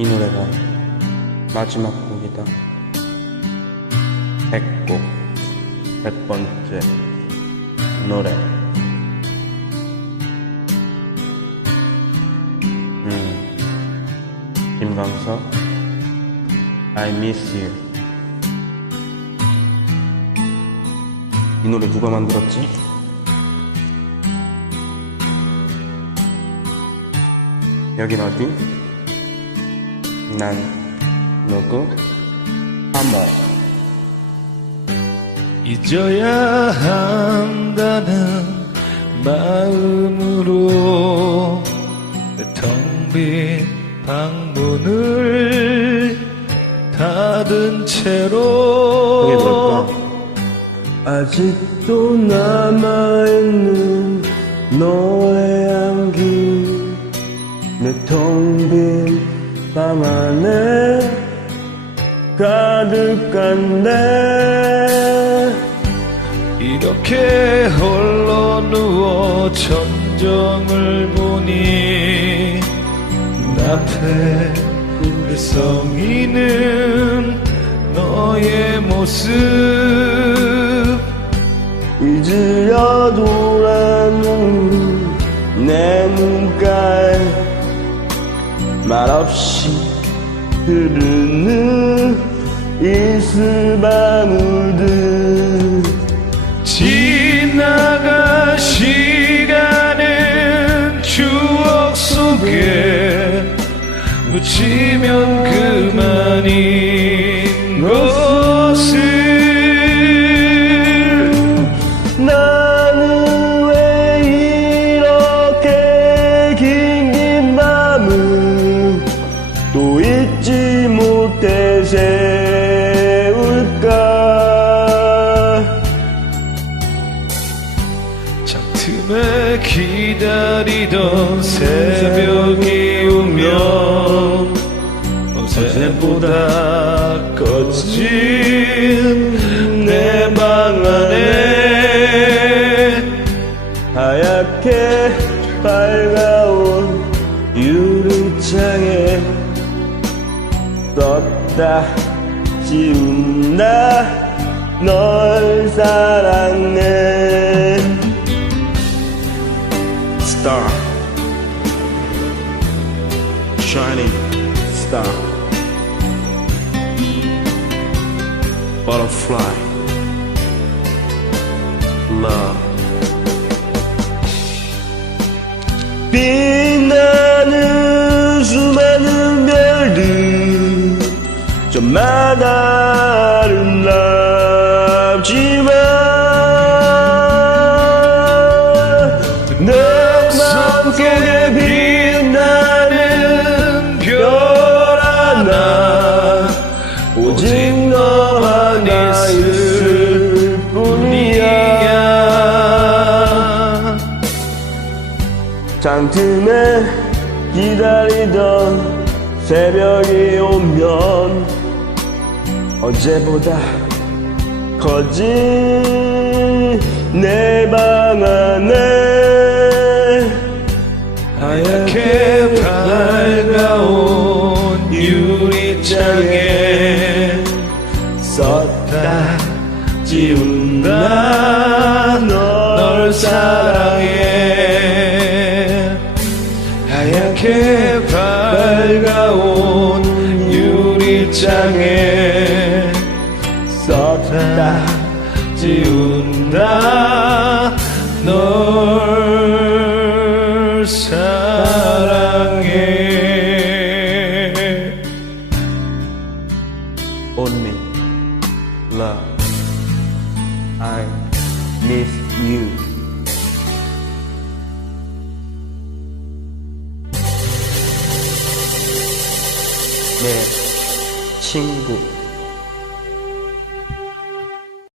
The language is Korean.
이 노래가 마지막 곡이다. 백곡, 백번째 노래. 음, 김광석, I miss you. 이 노래 누가 만들었지? 여긴 어디? 난 누구? 하모 잊어야 한다는 마음으로 텅빈 방문을 닫은 채로? 아직도 남아있는 너의 향기 내 텅빈 방 안에 가득한데 이렇게 홀로 누워 천정을 보니 앞에 그 성이는 너의 모습. 잊으려도 말없이 흐르는 이슬방울들. 지나간 시간은 추억 속에 묻히면 그만인 틈에 기다리던 새벽이 오면 어제보다 커진 내 방 안에 하얗게 밝아온 유리창에 떴다. 지운다. 널 사랑 Shining Star Butterfly Love 빛나는 수많은 별들 저마다 아름답지만 내 맘속에 빛 오직 너 하나 있을 뿐이야. 장틈에 기다리던 새벽이 오면 어제보다 커진 내 사랑해 하얗게 밝아온 유리창에 썼다. 지운다. 널 사랑해. Only Love. I miss you 내 친구